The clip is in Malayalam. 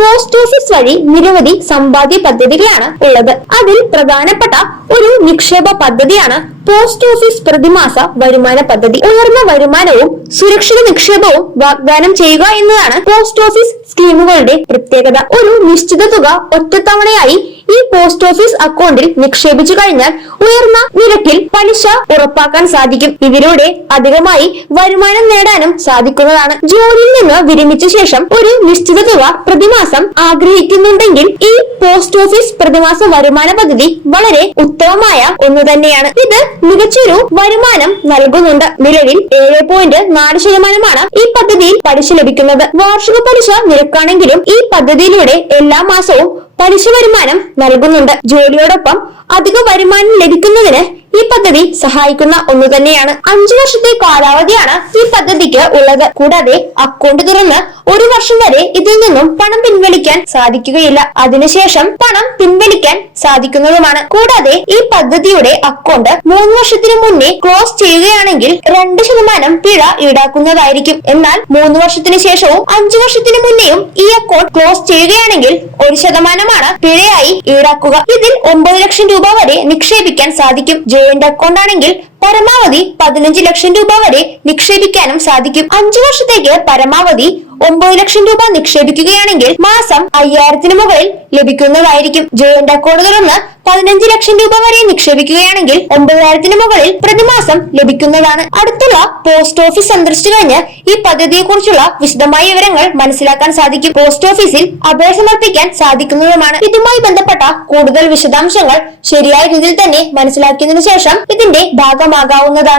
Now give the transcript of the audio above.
പോസ്റ്റ് ഓഫീസ് വഴി നിരവധി സമ്പാദ്യ പദ്ധതികളാണ് ഉള്ളത്. അതിൽ പ്രധാനപ്പെട്ട ഒരു നിക്ഷേപ പദ്ധതിയാണ് പോസ്റ്റ് ഓഫീസ് പ്രതിമാസ വരുമാന പദ്ധതി. ഉയർന്ന വരുമാനവും സുരക്ഷിത നിക്ഷേപവും വാഗ്ദാനം ചെയ്യുക എന്നതാണ് പോസ്റ്റ് ഓഫീസ് സ്കീമുകളുടെ പ്രത്യേകത. ഒരു നിശ്ചിത തുക ഒറ്റത്തവണയായി ഈ പോസ്റ്റ് ഓഫീസ് അക്കൗണ്ടിൽ നിക്ഷേപിച്ചു കഴിഞ്ഞാൽ ഉയർന്ന നിരക്കിൽ പലിശ ഉറപ്പാക്കാൻ സാധിക്കും. ഇതിലൂടെ അധികമായി വരുമാനം നേടാനും സാധിക്കുന്നതാണ്. ജോലിയിൽ നിന്ന് വിരമിച്ച ശേഷം ഒരു നിശ്ചിത തുക പ്രതിമാസം ആഗ്രഹിക്കുന്നുണ്ടെങ്കിൽ ഈ പോസ്റ്റ് ഓഫീസ് പ്രതിമാസ വരുമാന പദ്ധതി വളരെ ഉത്തമമായ ഒന്ന് തന്നെയാണ്. ഇത് മികച്ചൊരു വരുമാനം നൽകുന്നുണ്ട്. നിലവിൽ 7.4% ഈ പദ്ധതിയിൽ പലിശ ലഭിക്കുന്നത്. വാർഷിക പലിശ നിരക്കാണെങ്കിലും ഈ പദ്ധതിയിലൂടെ എല്ലാ മാസവും പലിശ വരുമാനം നൽകുന്നുണ്ട്. ജോലിയോടൊപ്പം അധിക വരുമാനം ലഭിക്കുന്നതിന് ഈ പദ്ധതി സഹായിക്കുന്ന ഒന്ന് തന്നെയാണ്. 5 വർഷത്തെ കാലാവധിയാണ് ഈ പദ്ധതിക്ക് ഉള്ളത്. കൂടാതെ അക്കൗണ്ട് തുറന്ന് 1 വർഷം വരെ ഇതിൽ നിന്നും പണം പിൻവലിക്കാൻ സാധിക്കുകയില്ല. അതിനുശേഷം പണം പിൻവലിക്കാൻ സാധിക്കുന്നതുമാണ്. കൂടാതെ ഈ പദ്ധതിയുടെ അക്കൗണ്ട് 3 വർഷത്തിന് മുന്നേ ക്ലോസ് ചെയ്യുകയാണെങ്കിൽ 2% പിഴ ഈടാക്കുന്നതായിരിക്കും. എന്നാൽ 3 വർഷത്തിന് ശേഷവും 5 വർഷത്തിന് മുന്നേയും ഈ അക്കൗണ്ട് ക്ലോസ് ചെയ്യുകയാണെങ്കിൽ 1% പിഴയായി ഈടാക്കുക. ഇതിൽ 9 ലക്ഷം രൂപ വരെ നിക്ഷേപിക്കാൻ സാധിക്കും. ജോയിന്റ് അക്കൗണ്ട് ആണെങ്കിൽ പരമാവധി 15 ലക്ഷം രൂപ വരെ നിക്ഷേപിക്കാനും സാധിക്കും. 5 വർഷത്തേക്ക് പരമാവധി 9 ലക്ഷം രൂപ നിക്ഷേപിക്കുകയാണെങ്കിൽ മാസം 5000-ന് മുകളിൽ ലഭിക്കുന്നതായിരിക്കും. ജോയിന്റ് അക്കൗണ്ട് തുറന്ന് 15 ലക്ഷം രൂപ വരെ നിക്ഷേപിക്കുകയാണെങ്കിൽ 9000-ന് മുകളിൽ പ്രതിമാസം ലഭിക്കുന്നതാണ്. അടുത്തുള്ള പോസ്റ്റ് ഓഫീസ് സന്ദർശിച്ചു കഴിഞ്ഞ് ഈ പദ്ധതിയെ കുറിച്ചുള്ള വിശദമായ വിവരങ്ങൾ മനസ്സിലാക്കാൻ സാധിക്കും. പോസ്റ്റ് ഓഫീസിൽ അപേക്ഷ സമർപ്പിക്കാൻ സാധിക്കുന്നതുമാണ്. ഇതുമായി ബന്ധപ്പെട്ട കൂടുതൽ വിശദാംശങ്ങൾ ശരിയായ രീതിയിൽ തന്നെ മനസ്സിലാക്കിയതിനു ശേഷം ഇതിന്റെ ഭാഗമാകാവുന്നതാണ്.